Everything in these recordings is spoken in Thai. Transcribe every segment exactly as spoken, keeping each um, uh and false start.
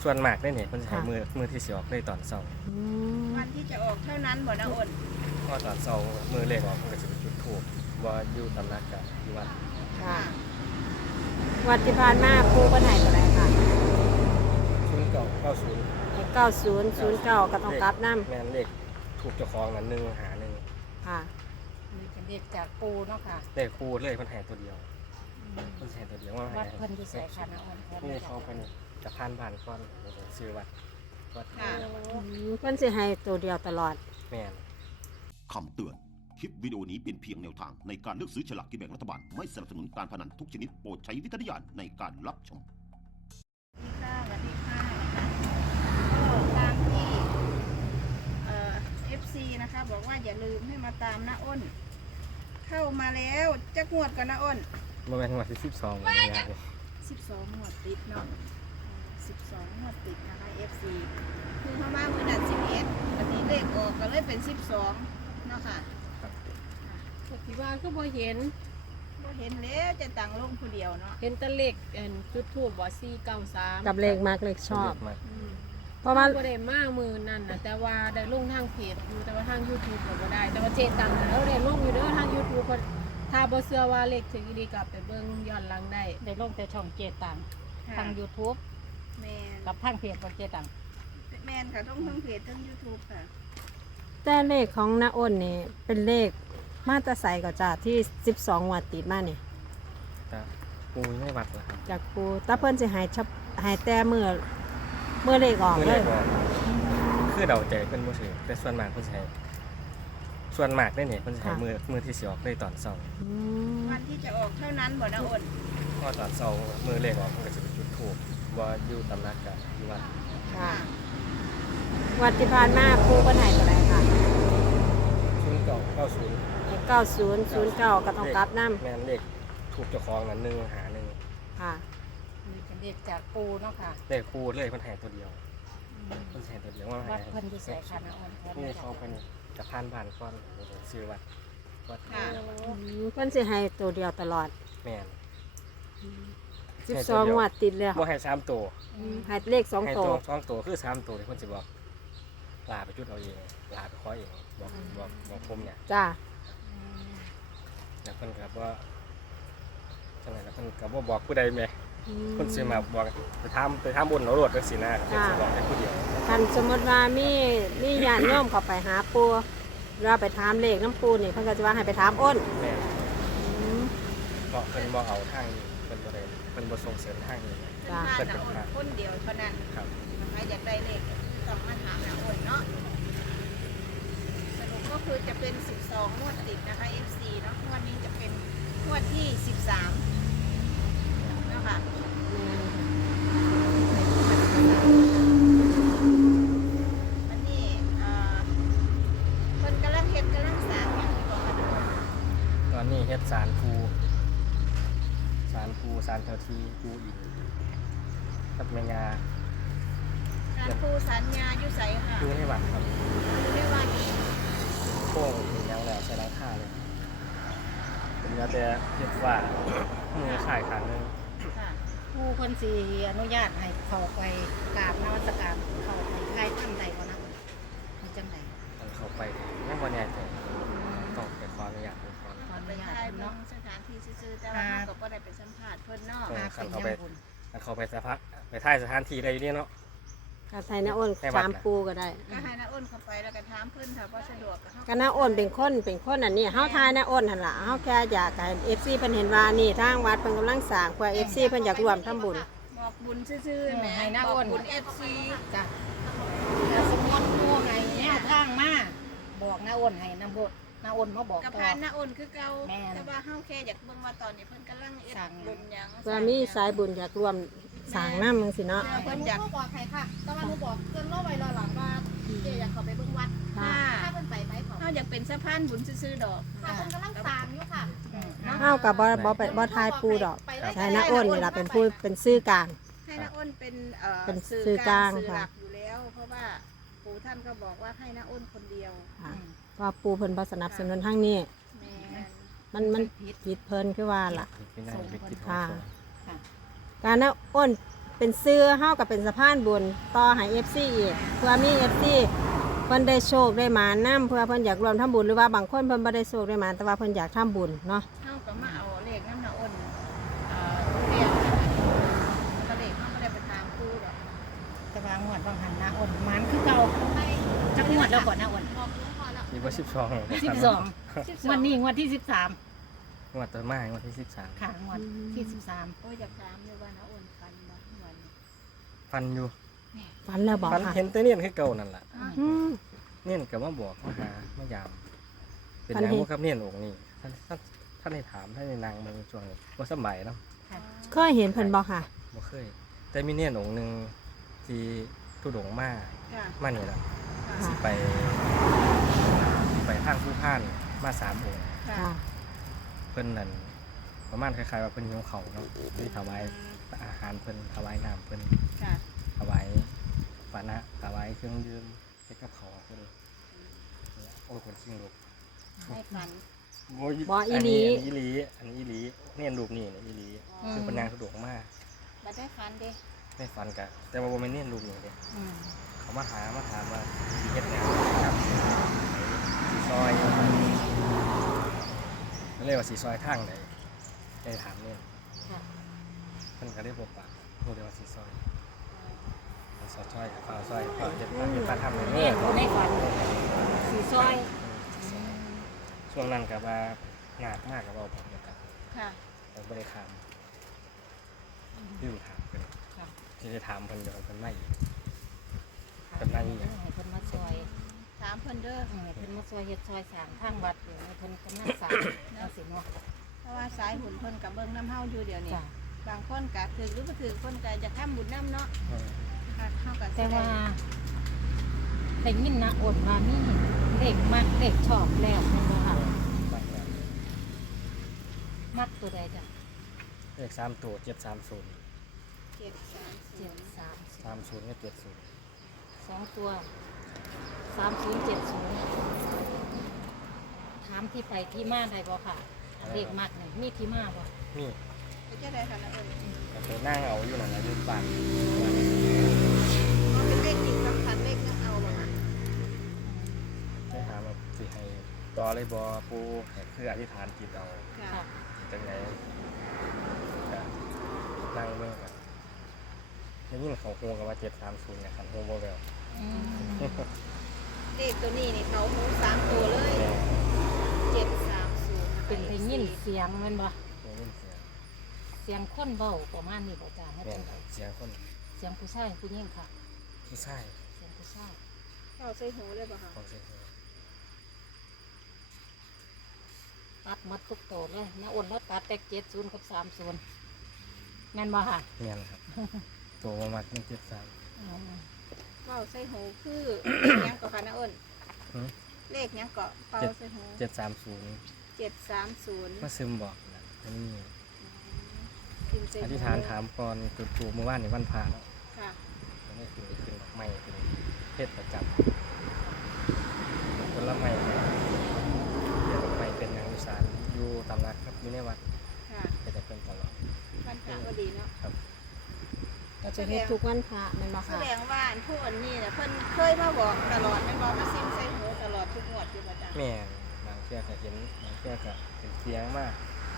ส่วนมากได้เนี่ยมันจะให้มือมือที่สิออกได้ตอนเช้าวันที่จะออกเท่านั้นบ่นะอ้นเพราะตอนเช้ามือเลขออกมันก็จะเป็นจุดถูกว่าอยู่ตำนักกับอยู่วัดค่ะวัดที่ผ่านมาครูเพิ่นให้เท่าไหร่ค่ะศูนย์เก้าเก้าศูนย์เก้าศูนย์ศูนย์เก้าก็ต้องกลับนำแม่นเลขถูกเจ้าของนั้นหนึ่งหาหนึ่งค่ะนี่เป็นเลขจากปูเนาะค่ะเลขคูเลยมันแห่ตัวเดียวมันแห่ตัวเดียวว่าวัดเพิ่นอยู่ไสค่ะนะอ้นนี่เขาเป็นจะผ่านบ้านก่อนซื้อวัดวัดค่ะเพิ่นสิให้ตัวเดียวตลอดแม่นคำเตือนคลิปวิดีโอนี้เป็นเพียงแนวทางในการเลือกซื้อฉลากกินแบ่งรัฐบาลไม่สนับสนุนการพนันทุกชนิดโปรดใช้วิจารณญาณในการรับชมสวัสดีค่ะก็ตามที่เอ่อ เอฟ ซี นะคะบอกว่าอย่าลืมให้มาตามนะอ้นเข้ามาแล้วจักงวดกันนะอ้นมาเป็นวันที่สิบสองวันนี้สิบสองงวดติดเนาะสิบสองงวดติดนะคะ เอฟ ซี คือเข้ามาเมื่อนัดสิบเอ็ดวันนี้เลขออกก็เลยเป็นสิบสองเนาะค่ะปฏิว่าก็บ่เห็นบ่เห็นแล้วจะตั้งลงผู้เดียวเนาะเห็นแต่เลขอันจุดทูบบ่สี่เก้าสามกับเลขมากเลขชอบเพราะว่าบ่ได้มากมือนั่นน่ะแต่ว่าได้ลงทางเพจอยู่แต่ว่าทาง YouTube ก็บ่ได้แต่ว่าเจตังค์แล้วได้ลงอยู่เด้อทาง YouTube ก็ถ้าบ่เชื่อว่าเลขถึงดีกลับไปเบิ่งย้อนหลังได้ได้ลงแต่ช่องเจตังทาง YouTube แม่นกับทางเพจของเจตังแม่นค่ะต้องทั้งเพจทั้ง YouTube ค่ะแต่เลขของน้าอ้นนี่เป็นเลขมาตรใสก็จ้าที่สิบสองงวดติดมานี่จากปูไม่วัดเหรอครับจากปูตาเพิ่นสิหายชับหายแต่เมื่อเมื่อเลขออกเลยคือเดาใจเป็นบ่ถือแต่ส่วนมากเพิ่นใช้ส่วนมากได้เนี่ยเพิ่นใช้มือมือที่สิออกได้ตอนเช้าวันที่จะออกเท่านั้นบ่นะอ้นเพราะตอนเช้ามือเลขออกมันก็จะเป็นจุดถูกว่าอยู่ตำนักกับอยู่วัดค่ะวัดที่ผ่านมาครูเพิ่นให้เท่าไหร่ค่ะศูนย์เก้าเก้าศูนย์เก้าศูนย์ศูนย์เก้าก็ต้องกลับนำแม่นเลขถูกเจ้าของนั้นหนึ่งหาหนึ่งค่ะนี่เป็นเลขจากปูเนาะค่ะเลขคูเลยมันแห่ตัวเดียวมันแห่ตัวเดียวว่าวัดเพิ่นอยู่ไสค่ะนะอ้นนี่เขาเป็นจะผ่านบ้านก่อนซื้อวัดวัดค่ะเพิ่นสิให้ตัวเดียวตลอดแม่นสิบสองงวดติดแล้วบ่ให้สามตัวให้เลขสองตัวสองตัวคือสามตัวที่เพิ่นสิบอกลาไปจุดเอาเองลาไปขอเองบอกบอกบอกผมเนี่ยจ้าแล้วเพิ่นก็ว่าจังได๋แล้วเพิ่นก็บ่บอกผู้ใดแม่เพิ่นสิมาบอกไปถามไปถามบนเอาโลดจังซี่นะเพิ่นสิบอกแค่ผู้เดียวคันสมมุติว่ามีมีญาติโยมเข้าไปหาปู่เราไปถามเลขน้ำปู่นี่เพิ่นก็สิว่าให้ไปถามอ้นแม่เพราะเพิ่นบ่เอาทางนี้เพิ่นบ่ได้เพิ่นบ่ส่งเสริมทางนี้จ้าเพิ่นเป็นคนเดียวเท่านั้นครับใครอยากได้เลขต้องมาถามนะอ้นเนาะสรุปก็คือจะเป็นสิบสองงวดติดนะคะ เอฟ ซี เนาะงวดนี้จะเป็นงวดที่สิบสามเนาะค่ะอันนี้เอ่อเพิ่นกำลังเฮ็ดกำลังสร้างอย่างที่บอกกันตอนนี้เฮ็ดศาลครูศาลครูศาลเจ้าที่ครูอีกกับแม่ย่าศาลครูศาลย่าอยู่ไสค่ะอยู่ในวัดครับอยู่ในวัดโค้งถึงยังแล้วใช้หลังคาเลยเป็นแล้วแต่เฮ็ดว่ามือข่ายขันนึงผู้คนสิอนุญาตให้เข้าไปกราบนมัสการเข้าไปใกล้ถ้ำใดบ่นะมีจังได๋เข้าไปยังบ่แน่ใจต้องไปขออนุญาตขออนุญาตเนาะสถานที่ซื่อๆแต่ว่าเราก็บ่ได้ไปสัมภาษณ์เพิ่นเนาะเข้าไปเข้าไปสักพักไปถ่ายสถานที่ได้อยู่นี่เนาะก็ให้น้าอ้นถามปู่ก็ได้ก็ให้น้าอ้นเข้าไปแล้วก็ถามเพิ่นถ้าบ่สะดวกก็เฮาก็น้าอ้นเป็นคนเป็นคนอันนี้เฮาทายน้าอ้นหั่นล่ะเฮาแค่อยากให้ เอฟ ซี เพิ่นเห็นว่านี่ทางวัดเพิ่นกำลังสร้างเพื่อ เอฟ ซี เพิ่นอยากร่วมทำบุญบอกบุญซื่อๆแม่ให้น้าอ้นบุญ เอฟ ซีจ้ะแล้วสมมุติผู้ให้แนวทางมาบอกน้าอ้นให้น้าบ่น้าอ้นมาบอกกับพานน้าอ้นคือเก่าแต่ว่าเฮาแค่อยากเบิ่งว่าตอนนี้เพิ่นกำลังเฮ็ดบุญหยังว่ามีสายบุญอยากร่วมสร้างนำจังซี่เนาะเพิ่นอยากบอกใครค่ะแต่ว่าหนูบอกเพิ่นรอไว้รอหลังว่าเจ๊อยากเข้าไปเบิ่งวัดถ้าเพิ่นไปไปเฮาอยากเป็นสะพานบุญซื่อๆดอกค่ะเพิ่นกำลังสร้างอยู่ค่ะเฮาก็บ่บ่บ่ทายปู่ดอกใช่น้าอ้นนี่ล่ะเป็นผู้เป็นซื่อกลางให้น้าอ้นเป็นเอ่อเป็นซื่อกลางค่ะอยู่แล้วเพราะว่าปู่ท่านก็บอกว่าให้น้าอ้นคนเดียวเพราะปู่เพิ่นบ่สนับสนุนทางนี้มันมันผิดเพิ่นคือว่าล่ะค่ะการน้าอ้นเเป็นซื้อเฮากับเป็นสะพานบุญต่อให้ เอฟ ซี อีกเพื่อมี เอฟ ซี เพิ่นได้โชคได้หมานํเพื่อเพิ่นอยากรวมทำบุญหรือว่าบางคนเพิ่นบ่ได้โชคได้หมาแต่ว่าเพิ่นอยากทำบุญเนาะเฮาก็มาเอาเลขน้ำนาอ้นเอ่อเรียกนะคะแล้วก็เลขเฮาบ่ได้ไปตามครูดอกแต่ว่างวดบางหันนาอ้นมันคือเก่าจักงวดแล้วก่อนนาอ้นบอกหลวงพ่อแล้วมีว่าสิบสองสิบสองสิบสงอวงดนี้งวดที่สิบสามงวดต่อมางวดที่สิบสามค่ะงวดที่สิบสามโอ้ยอยากถามเลยว่านาอ้นฟันบ่เหมือนฟันอยู่ฝันแล้วบอกฟันค่ะเห็นแต่เนี่ยคือเก่านั่นแหละอ้าวอืมเนี่ยกับว่าบอกมาหามายาม เป็นฟันนางเห็นพวกครับเนี่ยองค์นี่ท่านท่านท่านให้ถามท่านในนางมันช่วงนี้ว่าสมัยเนาะค่ะเคยเห็นเพิ่นบ่ค่ะบ่เคย แต่มีเนี่ยองค์หนึ่งที่ทุดงมาค่ะมานี่แหละค่ะค่ะไป ไปทางผู้พ่านมาสามองค์ค่ะค่ะเพิ่นนั่นประมาณคล้ายๆว่าเพิ่นหิวเขาวเนาะที่ถวายอาหารเพิ่นถวายน้ำเพิ่นค่ะถวายปานะถวายเครื่องดื่มเฮ็ดกับเขาวเพิ่นโอ้ยคนชิงลูกให้ฟันโอ้ยบ่อีหลีอันนี้อีหลีอันนี้อีหลีเนี่ยรูปนี่เนี่ยอีหลีคือเป็นนางสะดวกมากบัดได้ฟันเด้ไม่ฝันกะแต่ว่าบ่แม่นเนี่ยรูปนี่เด้อืมเขามาหามาถามว่าสิเฮ็ดแนวครับสีซอยเรียกว่าสีซอยทางไหนได้ถามเนี่ยค่ะเพิ่นก็ได้บอกปากโหเรียกว่าสีซอยซอยซอยเปล่าซอยเปล่าเฮ็ดปากเฮ็ดปากทำเลยเนี่ยอยู่ในฝันสีซอยช่วงนั้นก็ว่าหนักมากกับเราบอกเดียวกันค่ะเราบ่ได้ถามลืมถามเพิ่นค่ะที่ได้ถามเพิ่นเดี๋ยวเพิ่นไม่อีกค่ะเป็นไรอีกอะให้เพิ่นมาซอยถามเพิ่นเด้อเออให้เพิ่นมาซอยเฮ็ดซอยสร้างทางวัดอยู่ให้เพิ่นกำลังสร้างจังซี่เนาะเพราะว่าสายหุ่นเพิ่นกับเบิ่งน้ำเฮาอยู่เดี๋ยวนี้จ้ะบางคนก็ถือหรือบ่ถือคนก็จะทำบุญน้ำเนาะเออค่ะเฮาก็สิแต่ได้ว่าได้ยินนะอดว่ามีเลขมักเลขชอบแล้วแม่นบ่ค่ะบางอย่างมักตัวใดจ้ะเลขสามตัวเจ็ดสามศูนย์เจ็ดสามเจ็ดสามสามศูนย์กับเจ็ดศูนย์สองตัวสามศูนย์เจ็ดศูนย์ถามที่ไปที่มาได้บ่ค่ะเลขมักนี่มีที่มาบ่นี่สิจะได้ค่ะนาอ้นก็ไปนั่งเอาอยู่นั่นน่ะอยู่บ้านมันเป็นเลขจริงสำคัญเลขนะเอาบ่ค่ะได้ถามว่าสิให้ต่อเลยบ่ปูให้คืออธิษฐานจิตเอาค่ะค่ะจังไงก็นั่งเบิ่งกันได้ยินเขาโฮงกันว่าเจ็ดสามศูนย์เนี่ยคันโฮงบ่แววอืมเลขตัวนี้นี่เขาหูสามตัวเลยเจ็ดสามศูนย์เป็นได้ยินเสียงแม่นบ่ได้ยินเสียงเสียงคนเว้าประมาณนี้บ่จ้ะให้แม่เป็น นครับเสียงคนเสียงผู้ชายผู้หญิงค่ะผู้ชายเสียงผู้ชายเข้าใส่หูเลยบ่ค่ะของเสียงตัดหมดทุกโตวเลยน้าอ้นแล้วตัดแต่เจ็ดศูนย์กับสามศูนย์แม่นบ่ค่ะแม่นครับตัวประมาณเจ็ดสามอืมเข้าใส่หูคือ หยังเกาะค่ะนาอ้นหือเลขหยังเกาะเป่าใส่หูเจ็ดสามศูนย์เจ็ดสามศูนย์มาซึมบอกนะอันนี้พิมพ์ใส่หูอธิษฐานถามก่อนจุดถูเมื่อวานในวันพระเนาะค่ะยังไม่ขึ้นขึ้นดอกไม้เป็นเทศประจำคนละไม้เดี๋ยวดอกไม้เป็นนางวิสานอยู่ตำหนักครับอยู่ในวัดค่ะก็จะเป็นตลอดวันพระก็ดีเนาะครับก็จะเฮ็ดทุกวันพระแม่นบ่แสค่ะดงว่าอันผู้อันนี้เนี่ยเพิ่นเคยมาบอกตลอดแม่นบอกมาซิมใส่หูตลอดทุกงวดอยู่ประจำแม่นบางเที่ยก็เห็นบางเที่ยก็เป็นเสียงมาก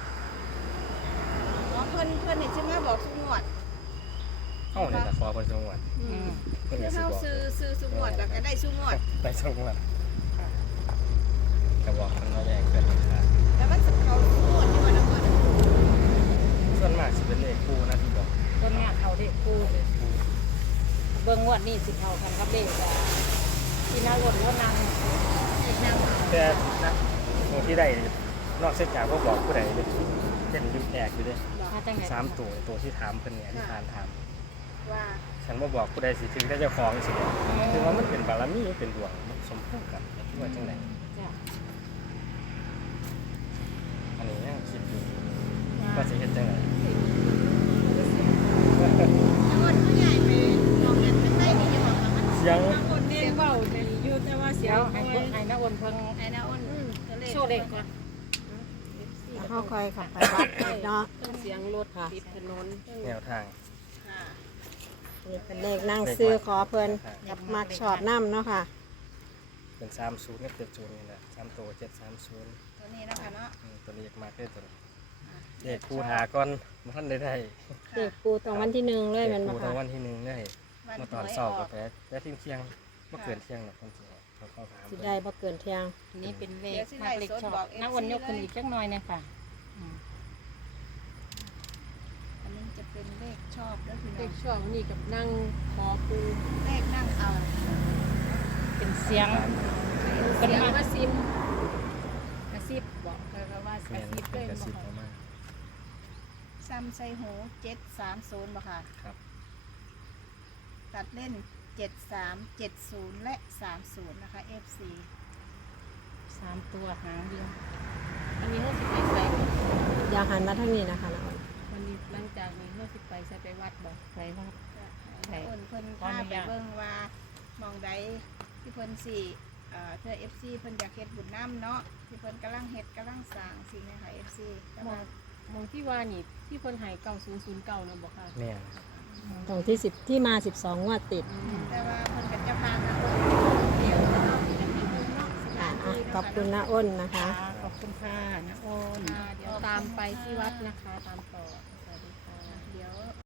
อ๋อเพิ่นเพิ่นนี่สิมาบอกทุกงวดเข้าในตะขอคนจังหวัดอืมเพิ่นคืก็อสิเฮาบอกซื้อซื้อทุกงวดแล้วก็ได้ทุกงวดไปจังหวัดก็บอกมันว่าแยกเกินราคาแล้วมันสิเขาทุกงวดอยู่ว่านะเพิ่นส่วนมากสิเป็นเลขคู่นะที่บอกต้นเนี้ยเขาเด็กกูเลขคู่เบิ่งงวดนี้สิเข้ากันกับเด็กอ่ะที่น้าอ้นแล้วนางเลขนำแต่นะตรงที่ได้นอกเส้นจากก็บอกผู้ใดเลยเช่นยุคแอกอยู่เด้มาจังไหนสามตัวตัวที่ถามเพิ่นเนี่ยที่ทานถามว่าฉันบ่บอกผู้ใดสิถึงได้เจ้าของสิคือว่ามันเป็นบารมีเป็นดวงมันสมพงษ์กันที่ว่าจังไดจ้ะอันนี้ยังคิดอยู่ว่าสิเฮ็ดจังไดทั้งหมดผู้ใหญ่ไปบอกกันเป็นได้ดีจะบอกว่ามันเสียงคนเน้นเว้าในอยู่แต่ว่าเสียเดี๋งยวให้ให้เพิ่นให้น้าอ้นเพิ่งไอ้นะอ้นก็เลขโชว์เลขก่อนเฮาค่อยขับไปวัดเนาะเสียงรถติดถนนแนวทางค่ะนี่เป็นเลขนั่งซื้อขอเพิ่นกับมักชอบน้ำเนาะค่ะเป็นสามศูนย์กับเจ็ดศูนย์นี่แหละสามตัวเจ็ดสามศูนย์ตัวนี้นะคะเนาะตัวนี้อยากมากได้ตัวนี้เลขคู่หาก่อนมาท่านได้ได้เลขปูตรงวันที่หนึ่งเลยเลแมันขบ่คู่ค่ะทั้งวันที่หนึ่งได้วันเมื่อหตอวน ยเสาอร์อก็กแพ้แพ้ทิ้งเที่ยงเมื่อเกินเที่ยงหรอกคนสิเขาเข้าถามสิได้บ่เกินเที่ยงอันนี้เป็นเลขมากเลขชอบน้าอ้นยกขึ้นอีกจักหน่อยเนี่ยค่ะอืมอันนี้จะเป็นเลขชอบแล้วพี่เลน้องขช่วงนี้กับนั่งขอปูเลขนั่งเอาเป็นเสียงเสียงว่าซิมกระซิบบอกเลยว่ากแม่ระนซิบเลเป็นยกระบอซิบกออกมาซ้ำใส่หูเจ็ดสามศูนย์บ่ค่ะครับตัดเล่นเจ็ดสามเจ็ดศูนย์และสามศูนย์นะคะ เอฟ ซีสามตัวหางเดียวอันนี้เขาสิไปใส่อย่าหันมาทางนี้นะคะน้าอ้นวันนี้หลังจากนี้เขาสิไปใส่ไปวัดบอกไปว่า ใช่คนเพิ่นขอพาอนุไปญาตเบิ่งว่ามองใดที่เพิ่นสี่เอ่อเธอ เอฟ ซี เพิ่นอยากเฮ็ดบุญน้ำเนาะที่เพิ่นกำลังเฮ็ดกำลังสร้างสิ่งนะคะ เอฟ ซี แต่มอว่างมองที่ว่านี่ที่คนหายเก่าศูนย์ศูนย์เก่านะบอกค่ะแม่นะครับตรงที่สิบที่มาสิบสองงวดติดแต่ว่าเพิ่นก็จะพามาคนเดียวเนาะที่จะมีเพิ่นเนาะสถาอ่ะนที่ขอบคุณน้าอ้นนะคะค่ะขอบคุณค่ะน้าอ้นอ่าเดี๋ยวตามไปที่วัดนะคะ ตามต่อ